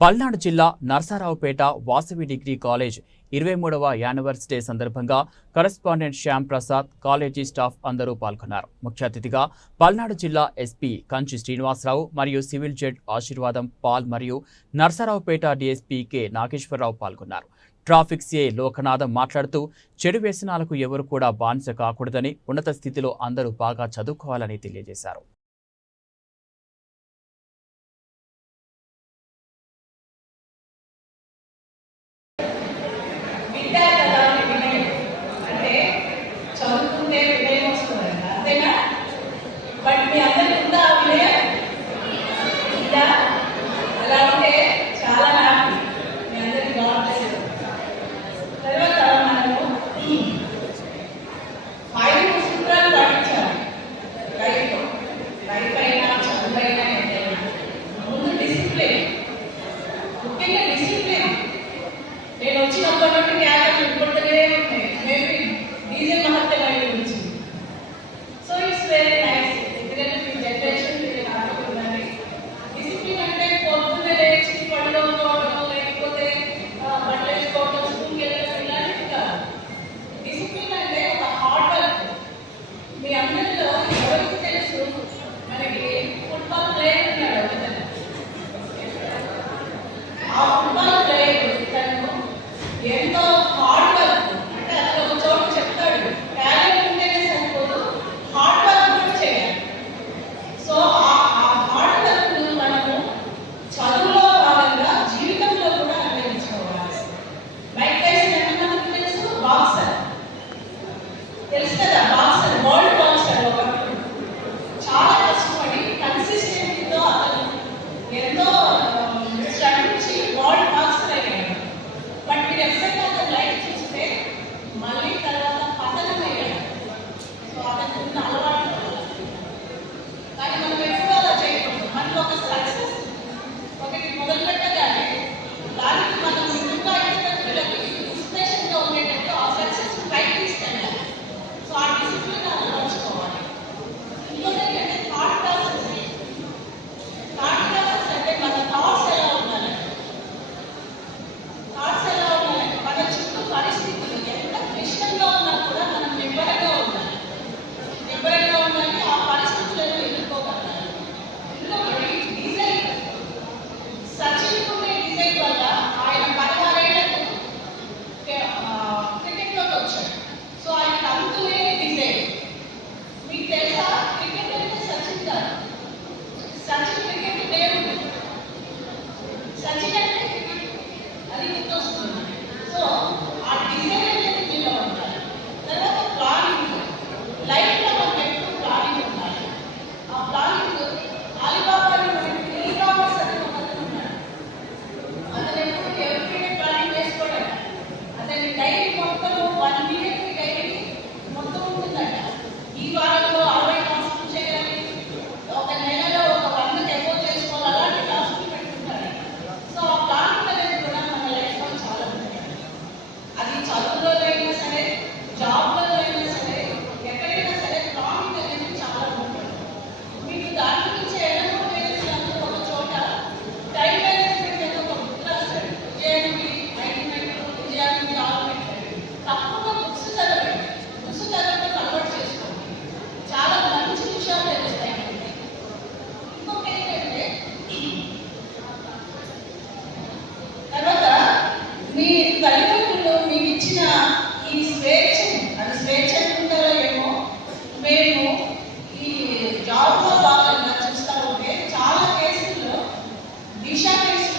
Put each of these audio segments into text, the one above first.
పల్నాడు జిల్లా Narasaraopet Vasavi degree college ఇరవై మూడవ యానివర్సిటీ సందర్భంగా correspondent Shyam Prasad college staff అందరూ పాల్గొన్నారు. ముఖ్య అతిథిగా పల్నాడు జిల్లా ఎస్పీ కంచి శ్రీనివాసరావు మరియు సివిల్ జడ్ ఆశీర్వాదం పాల్ మరియు నరసారావుపేట డీఎస్పీ కె నాగేశ్వరరావు పాల్గొన్నారు. ట్రాఫిక్ సిఐ లోకనాథం మాట్లాడుతూ చెడు వ్యసనాలకు ఎవరు కూడా బానిస కాకూడదని ఉన్నత స్థితిలో అందరూ బాగా చదువుకోవాలని తెలియజేశారు.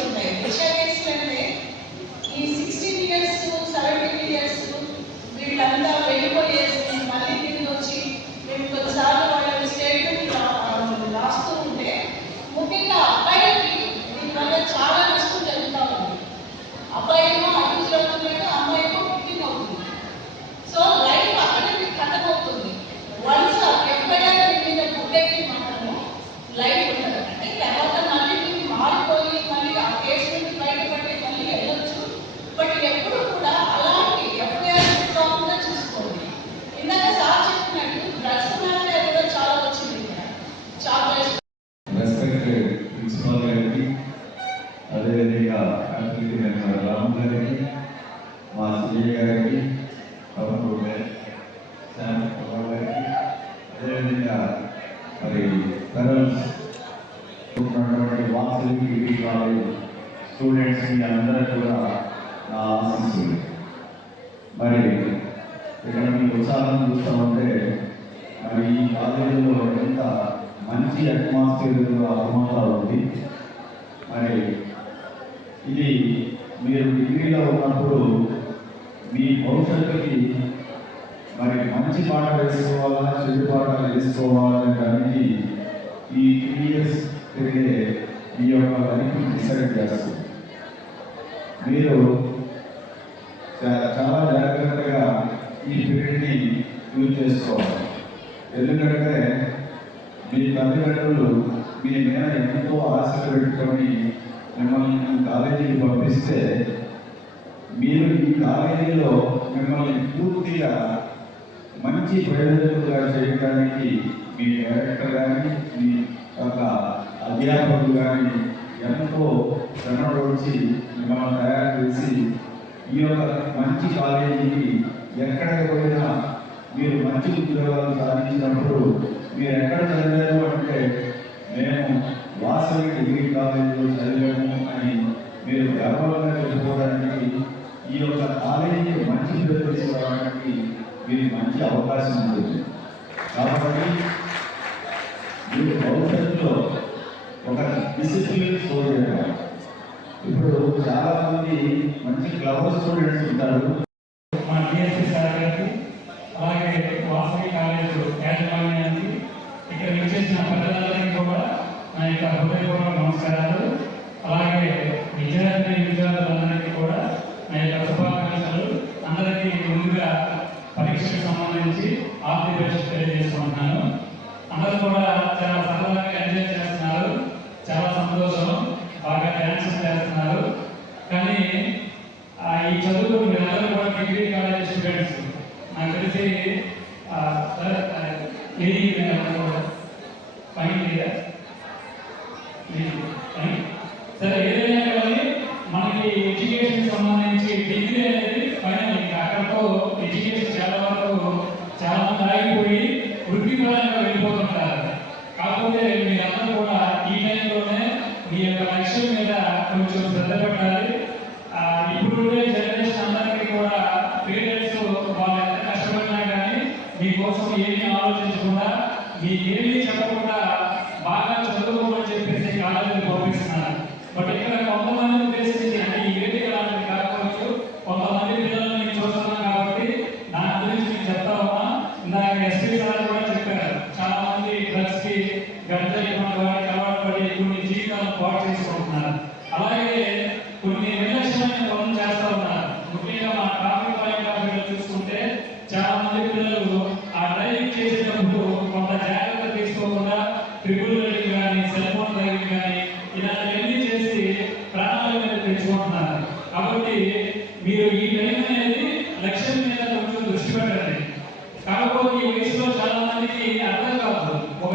should like, which I explained కాలేజీలో ఎంత మంచి అట్మాస్ఫియర్ అర్థమవుతా ఉంది? మరి ఇది మీరు డిగ్రీలో ఉన్నప్పుడు మీ భవిష్యత్తుకి మరి మంచి పాట వేసుకోవాలా చెడు పాట వేసుకోవాలనే దానికి ఈ త్రీ ఇయర్స్ తిరిగే ఈ యొక్క లైఫ్ డిసైడ్ చేస్తుంది. మీరు చాలా జాగ్రత్తగా ఈ పీరియడ్ని యూజ్ చేసుకోవాలి. ఎందుకంటే మీ తల్లిదండ్రులు మీ మీద ఎంతో ఆశ పెట్టుకొని మిమ్మల్ని కాలేజీకి పంపిస్తే మీరు ఈ కాలేజీలో మిమ్మల్ని పూర్తిగా మంచి ప్రయోజకులుగా చేయడానికి మీ డైరెక్టర్ కానీ మీ యొక్క అధ్యాపకులు కానీ ఎంతో శ్రమపడిచి మిమ్మల్ని తయారు చేసి ఈ యొక్క మంచి కాలేజీకి ఎక్కడికి పోయినా మీరు మంచి ఉద్యోగాలు సాధించినప్పుడు మీరు ఎక్కడ చదివారు అంటే మేము వాసవి డిగ్రీ కాలేజీలో చదివాము అని మీరు గర్వంగా చెప్పుకోవడానికి ఈ యొక్క కాలేజీకి మంచి పేరు తీసుకోవడానికి మీకు మంచి అవకాశం ఉంటుంది. కాబట్టి మీరు భవిష్యత్తులో ఒక డిసిప్లిన్ చూడాలి ఇప్పుడు చాలా మంది మంచి క్లవర్ స్టూడెంట్స్ ఉంటారు మా డిఎస్పీ సార్ గారికి అలాగే వాసవి కాలేజ్ యాజమాన్యానికి ఇక్కడ విచ్చేసిన పెద్దలందరికీ కూడా నా యొక్క హృదయపూర్వక నమస్కారాలు. అలాగే విద్యార్థి విద్యార్థులందరికీ కూడా నా యొక్క శుభాకాంక్షలు అందరికీ ముందుగా పరీక్షకు సంబంధించి ఆర్థిక పరీక్ష తెలియజేసుకుంటున్నాను అందరూ కూడా చాలా సరదాగా ఎంజాయ్ చేస్తున్నారు చాలా సంతోషం బాగా డ్యాన్స్ చేస్తున్నారు కానీ ఆ, ఈ చదువు మీరందరూ కూడా డిగ్రీ కాలేజ్ స్టూడెంట్స్ నాకు తెలిసి ఆ, పైన లేదా? సరే ఏదైనా కానీ మనకి ఎడ్యుకేషన్ సంబంధించి డిగ్రీ అనేది ఫైనల్ ఇంకా అక్కడతో ఎడ్యుకేషన్ చాలా వరకు చాలా మంది ఆగిపోయి వృత్తిపరంగా వెళ్ళిపోతుంటారు. కాకపోతే మీరందరూ కూడా ఈ టైంలోనే మీ యొక్క లక్ష్యం మీద కొంచెం శ్రద్ధ పెట్టాలి. ఆ, జనరేషన్ అందరికీ కూడా పేరెంట్స్ వాళ్ళు ఎంత కష్టపడినా కానీ మీకోసం ఏమీ ఆలోచించకుండా మీకేమీ చెప్పకుండా ఇందాక ఎస్పీ కూడా చెప్పారు. చాలా మంది డ్రగ్స్కి గంటలు వాటికి అలవాటు పడి కొన్ని జీవితాలను పాటు చేసుకుంటున్నారు. అలాగే కొన్ని నిర్లక్ష్యమైన పనులు చేస్తా ఉన్నారు. ముఖ్యంగా మా ట్రాఫిక్ పాయింట్ ఆఫ్ వ్యూలో చూసుకుంటే చాలా మంది పిల్లలు ఆ డ్రైవింగ్ చేసేటప్పుడు కొంత జాగ్రత్త తీసుకోకుండా ట్రిపుల్ రైడింగ్ కానీ సెల్ ఫోన్ డ్రైవింగ్ కానీ ఇలాంటివన్నీ చేసి ప్రాణాల మీద పెంచుకుంటున్నారు. కాబట్టి మీరు ఈ టైం అనేది లక్ష్యం మీద కొంచెం దృష్టి పెట్టండి కాకపోతే ఈ వయసులో చాలా మందికి అర్థం కాదు. ఒక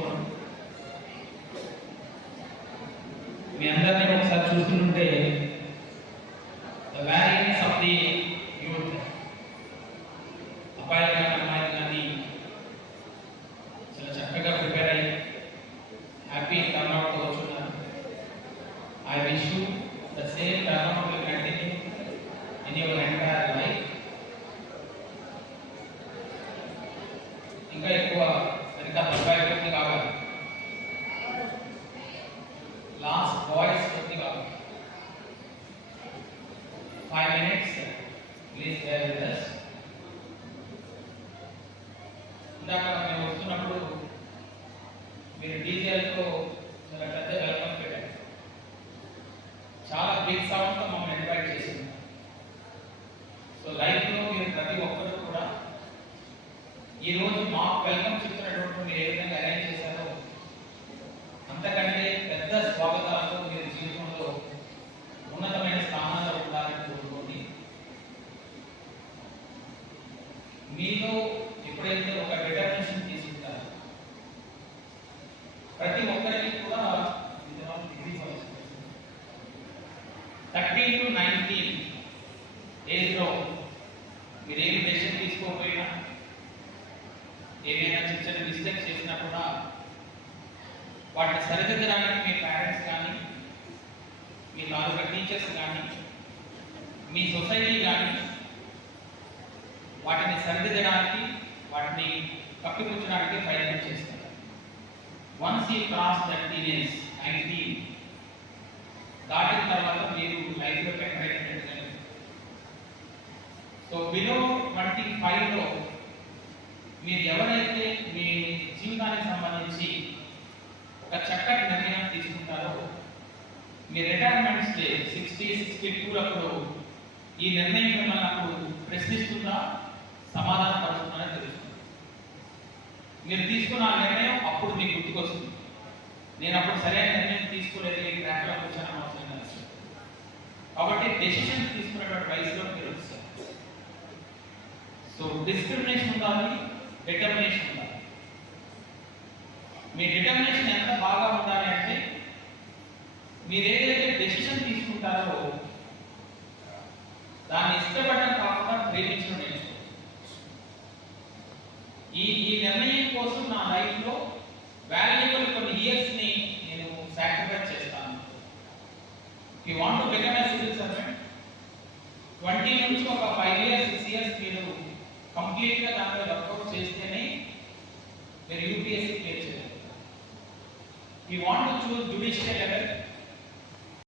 తీసుకోండి. మీ అందరినీ ఒకసారి చూస్తుంటే the variance of the youth అబ్బాయిలు కానీ అమ్మాయిలు కానీ చాలా చక్కగా ప్రిపేర్ అయ్యి హ్యాపీ టర్న్అవుట్తో వచ్చున్నారు. I wish you the same turnout will continue in your entire చేతులతో చాలా పెద్ద వెల్కమ్ పెట్టారు. చాలా బిగ్ సౌండ్తో మమ్మల్ని ఇన్వైట్ చేసింది. సో లైఫ్లో మీరు ప్రతి ఒక్కరు కూడా ఈ రోజు మాకు వెల్కమ్ చెప్తున్నటువంటి మీరు ఏ విధంగా అరేంజ్ చేశారో అంతకంటే పెద్ద స్వాగతాలతో మీరు జీవితంలో ఉన్నతమైన స్థానాల్లో ఉండాలని కోరుకొని మీలో ఎప్పుడైతే ఒక డిటర్మినేషన్ తీసుకుంటారో ప్రతి ఒక్కరికి కూడా థర్టీ టు నైన్టీన్ ఏజ్లో మీరు ఏమి డెసిషన్ తీసుకోకపోయినా ఏమైనా చిన్న చిన్న మిస్టేక్స్ చేసినా కూడా వాటిని సరిదిద్దడానికి కానీ మీ తాలూకా టీచర్స్ కానీ మీ సొసైటీ కానీ వాటిని సరిదిద్దడానికి వాటిని కప్పిపుచ్చడానికి ప్రయత్నం చేస్తారు. వన్స్ ఈ క్రాస్ దట్ టీనేజ్ నైన్టీన్ దాటిన తర్వాత మీరు లైఫ్లో పెట్టినట్టు సో బిలో ట్వంటీ ఫైవ్లో మీరు ఎవరైతే మీ జీవితానికి సంబంధించి ఒక చక్కటి నిర్ణయం తీసుకుంటారో. మీ రిటైర్మెంట్ స్టేజ్ సిక్స్టీ సిక్స్టీ టూలప్పుడు ఈ నిర్ణయం మిమ్మల్ని అప్పుడు ప్రశ్నిస్తుందా? సమాధాన పరుస్తుందా తెలుస్తుంది. మీరు తీసుకున్న ఆ నిర్ణయం అప్పుడు మీకు గుర్తుకొస్తుంది. నేను అప్పుడు సరైన నిర్ణయం తీసుకోలేదు ఈ ట్రాక్లో వచ్చాను అవసరం కాబట్టి డెసిషన్స్ తీసుకునేటువంటి వయసులో మీరు సో డిస్క్రిమినేషన్ ఉండాలి డిటర్మినేషన్ ఉండాలి. మీ డిటర్మినేషన్ ఎంత బాగా ఉండాలి అంటే మీరు ఏదైతే డెసిషన్ తీసుకుంటారో దాన్ని ఇష్టపడడం కాకుండా ప్రేమించడం నేర్చుకోవాలి ఈ ఈ నిర్ణయం కోసం నా లైఫ్లో వాల్యుబుల్ కొన్ని ఇయర్స్ని నేను సాక్రిఫైస్ చేస్తాను. You want to become a civil servant twenty నుంచి ఒక ఫైవ్ ఇయర్స్ సిక్స్ ఇయర్స్ మీరు కంప్లీట్గా దాంట్లో వర్కౌట్ చేస్తేనే మీరు యూపీఎస్సీ క్లియర్ చేయాలి. You want to choose judicial level